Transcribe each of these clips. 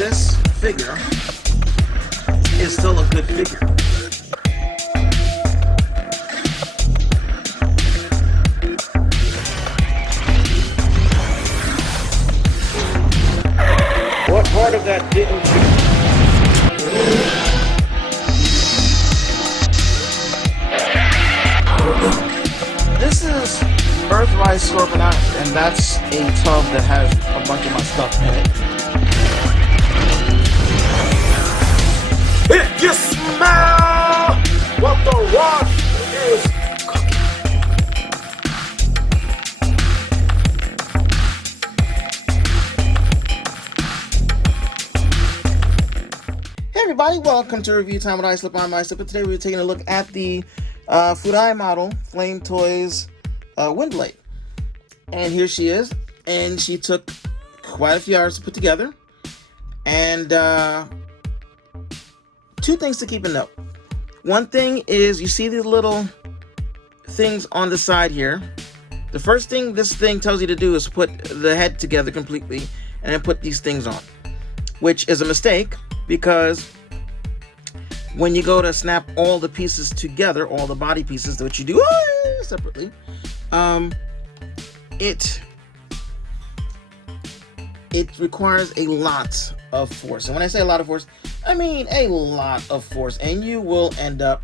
this figure is still a good figure. What part of that didn't you? This is Earthrise Scorponite, and that's a tub that has a bunch of my stuff in it. If you smell what the rock is cooking. Hey everybody, welcome to Review Time with I Slip on My Slip. Today we're taking a look at the Furai model, flametoys Windblade. And here she is, and she took quite a few hours to put together. And two things to keep in note. One thing is, you see these little things on the side here. The first thing this thing tells you to do is put the head together completely and then put these things on, which is a mistake, because when you go to snap all the pieces together, all the body pieces, which you do separately, it requires a lot of force. And when I say a lot of force, I mean a lot of force, and you will end up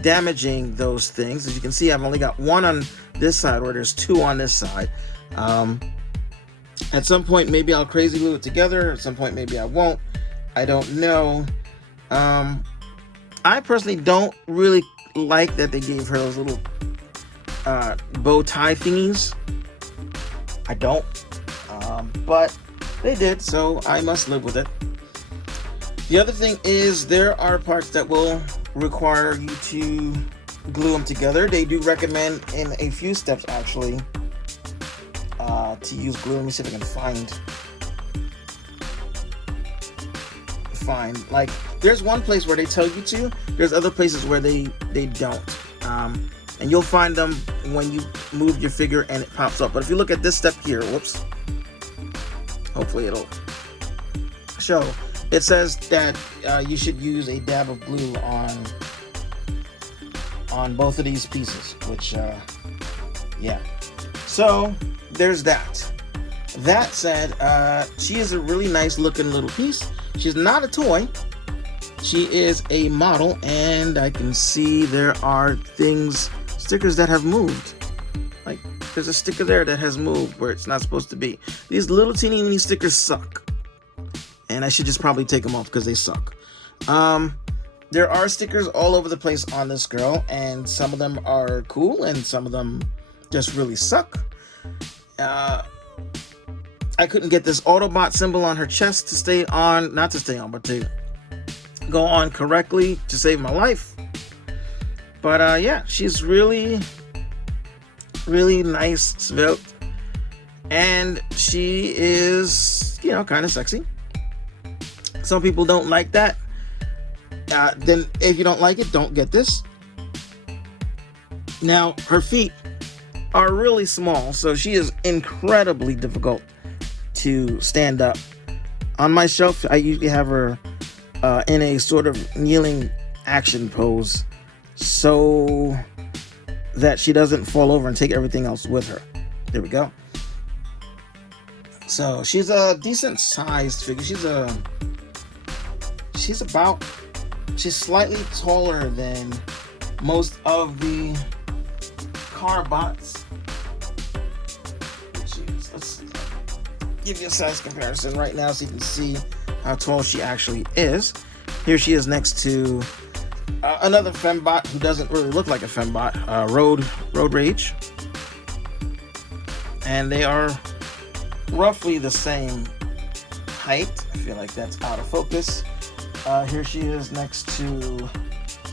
damaging those things. As you can see, I've only got one on this side, where there's two on this side. At some point, maybe I'll crazy glue it together. At some point, maybe I won't. I don't know. I personally don't really like that they gave her those little bow tie thingies. I don't. But they did, so I must live with it. The other thing is, there are parts that will require you to glue them together. They do recommend in a few steps, actually, to use glue. Let me see if I can find, like, there's one place where they tell you to, there's other places where they don't. And you'll find them when you move your figure and it pops up. But if you look at this step here, whoops, hopefully it'll show. It says that you should use a dab of glue on both of these pieces, which, yeah. So there's that. That said, she is a really nice looking little piece. She's not a toy. She is a model, and I can see there are stickers that have moved. Like, there's a sticker there that has moved where it's not supposed to be. These little teeny weeny stickers suck, and I should just probably take them off because they suck. There are stickers all over the place on this girl, and some of them are cool and some of them just really suck. I couldn't get this Autobot symbol on her chest to stay on, not to stay on, but to go on correctly to save my life. But yeah, she's really, really nice, svelte, and she is, you know, kind of sexy. Some people don't like that. Then if you don't like it, don't get this. Now, her feet are really small, so she is incredibly difficult to stand up. On my shelf, I usually have her in a sort of kneeling action pose so that she doesn't fall over and take everything else with her. There we go. So she's a decent sized figure. She's slightly taller than most of the Carbots. Let's give you a size comparison right now so you can see how tall she actually is. Here she is next to another fembot who doesn't really look like a fembot, Road Rage, and they are roughly the same height. I feel like that's out of focus. Here she is next to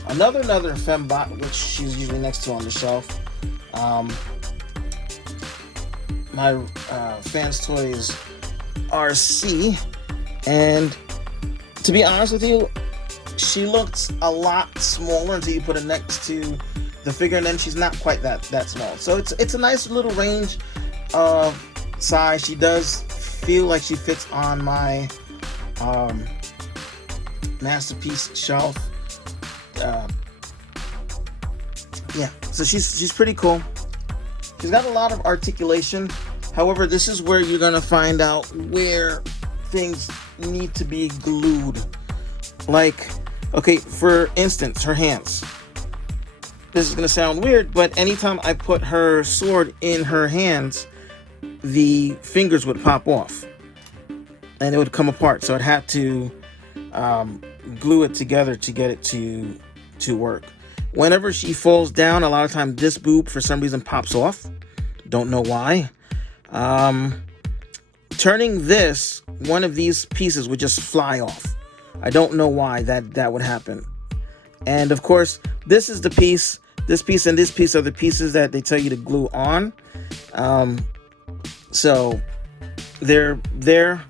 another fembot, which she's usually next to on the shelf. My Fans Toys RC, and to be honest with you, she looks a lot smaller until you put her next to the figure, and then she's not quite that small. So it's a nice little range of size. She does feel like she fits on my um, masterpiece shelf. Yeah, so she's pretty cool. She's got a lot of articulation. However, this is where you're gonna find out where things need to be glued. Like, okay, for instance, her hands. This is gonna sound weird, but anytime I put her sword in her hands, the fingers would pop off and it would come apart. So it had to glue it together to get it to work. Whenever she falls down, a lot of times this boob for some reason pops off. Don't know why. Turning this, one of these pieces would just fly off. I don't know why that would happen. And of course, this is the piece. This piece and this piece are the pieces that they tell you to glue on. So they're there.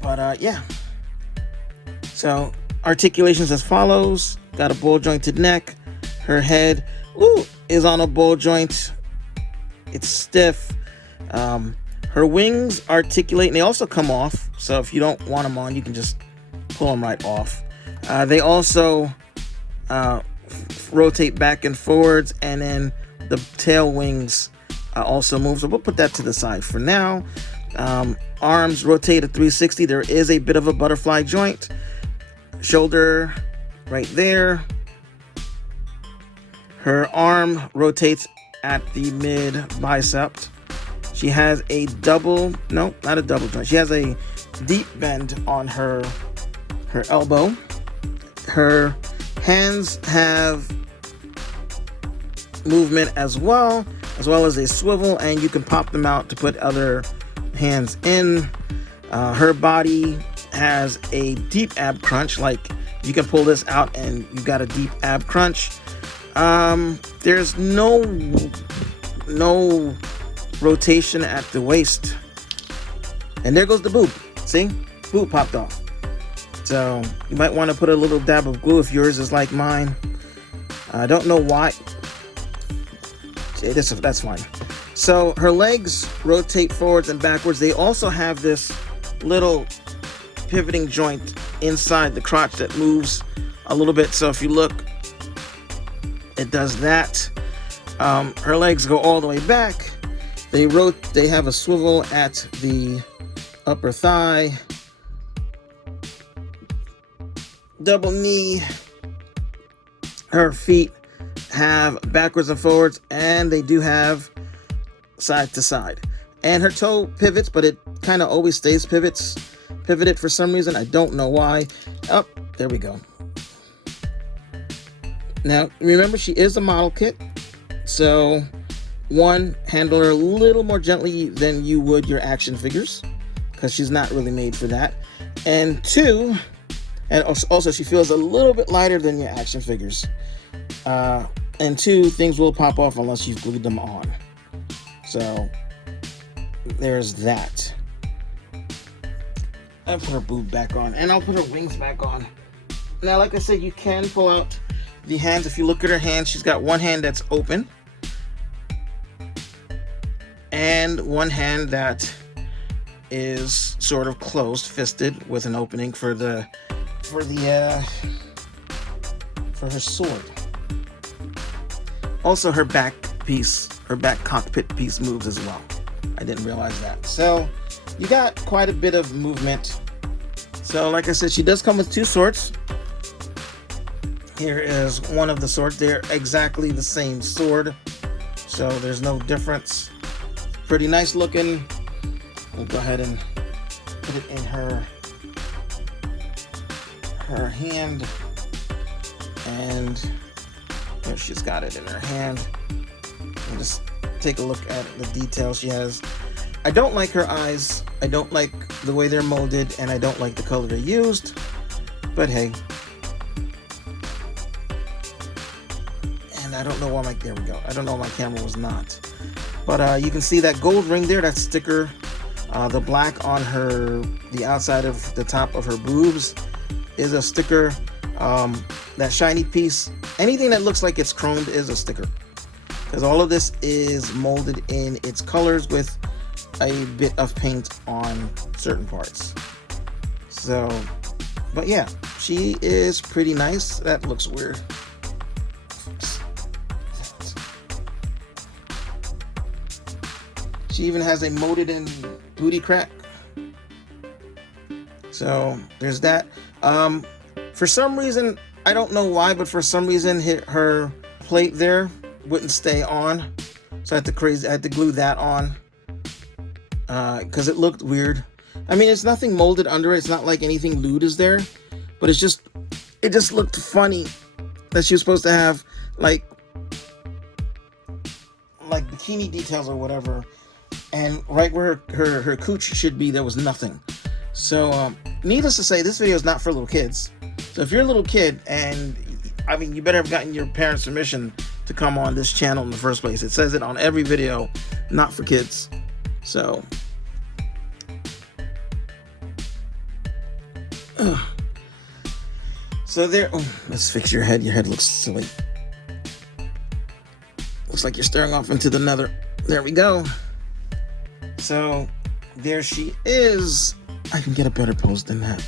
But yeah. So articulations as follows. Got a ball jointed neck. Her head is on a ball joint. It's stiff. Her wings articulate and they also come off. So if you don't want them on, you can just pull them right off. They also rotate back and forwards, and then the tail wings also move. So we'll put that to the side for now. Arms rotate at 360. There is a bit of a butterfly joint. Shoulder right there. Her arm rotates at the mid bicep. She has a not a double joint. She has a deep bend on her elbow. Her hands have movement as well as a swivel, and you can pop them out to put other hands in. Her body has a deep ab crunch, like you can pull this out and you've got a deep ab crunch. There's no rotation at the waist, and there goes the boob. See, boob popped off. So you might want to put a little dab of glue if yours is like mine. I don't know why. That's fine. So her legs rotate forwards and backwards. They also have this little pivoting joint inside the crotch that moves a little bit. So if you look, it does that. Her legs go all the way back. They have a swivel at the upper thigh. Double knee. Her feet have backwards and forwards, and they do have side to side. And her toe pivots, but it kind of always stays pivoted for some reason. I don't know why. Oh, there we go. Now, remember, she is a model kit. So, one, handle her a little more gently than you would your action figures, because she's not really made for that. And two, and also she feels a little bit lighter than your action figures. And two, things will pop off unless you've glued them on. So, there's that. I'll put her boob back on, and I'll put her wings back on. Now, like I said, you can pull out the hands. If you look at her hand, she's got one hand that's open and one hand that is sort of closed fisted with an opening for her sword. Also, her back cockpit piece moves as well. I didn't realize that. So you got quite a bit of movement. So like I said, she does come with two swords. Here is one of the swords. They're exactly the same sword, so there's no difference. Pretty nice looking. We'll go ahead and put it in her hand, and there she's got it in her hand. And just take a look at the details she has. I don't like her eyes. I don't like the way they're molded, and I don't like the color they used. But hey. And I don't know why there we go. I don't know why my camera was not. But you can see that gold ring there, that sticker. The black on the outside of the top of her boobs is a sticker. That shiny piece, anything that looks like it's chromed is a sticker. Because all of this is molded in its colors with a bit of paint on certain parts. So, but yeah, she is pretty nice. That looks weird. She even has a molded in booty crack. So there's that. For some reason, I don't know why, but for some reason her plate there wouldn't stay on. So I had to glue that on because it looked weird. I mean, it's nothing molded under it. It's not like anything lewd is there, but it just looked funny that she was supposed to have like bikini details or whatever, and right where her cooch should be, there was nothing. So needless to say, this video is not for little kids. So if you're a little kid, and I mean, you better have gotten your parents' permission to come on this channel in the first place. It says it on every video, not for kids. So so there. Oh, let's fix your head. Your head looks silly. Looks like you're staring off into the nether. There we go. So there she is. I can get a better pose than that.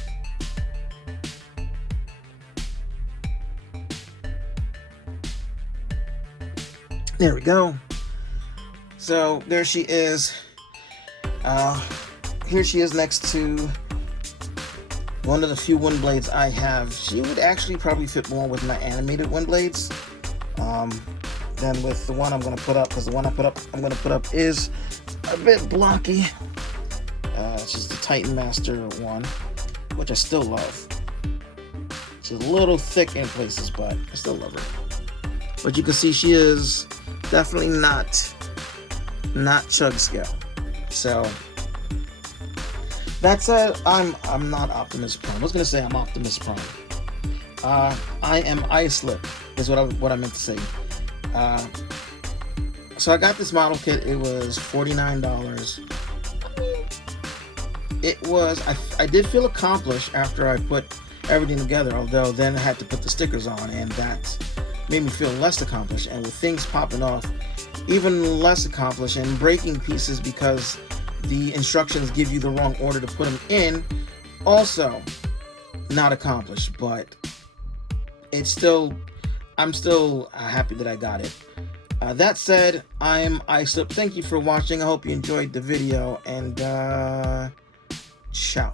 There we go. So there she is. Here she is next to one of the few Windblades I have. She would actually probably fit more with my animated Windblades than with the one I'm going to put up, because the one I'm going to put up is a bit blocky. It's just the Titan Master one, which I still love. She's a little thick in places, but I still love her. But you can see she is definitely not chug scale. So that said, I'm not Optimus Prime. I was gonna say I'm Optimus Prime. I am Islip is what I meant to say. So I got this model kit. It was $49. It was, I did feel accomplished after I put everything together, although then I had to put the stickers on, and that made me feel less accomplished. And with things popping off, even less accomplished, and breaking pieces because the instructions give you the wrong order to put them in, also not accomplished. But it's still, I'm still happy that I got it. That said, I'm Islip. Thank you for watching. I hope you enjoyed the video, and ciao.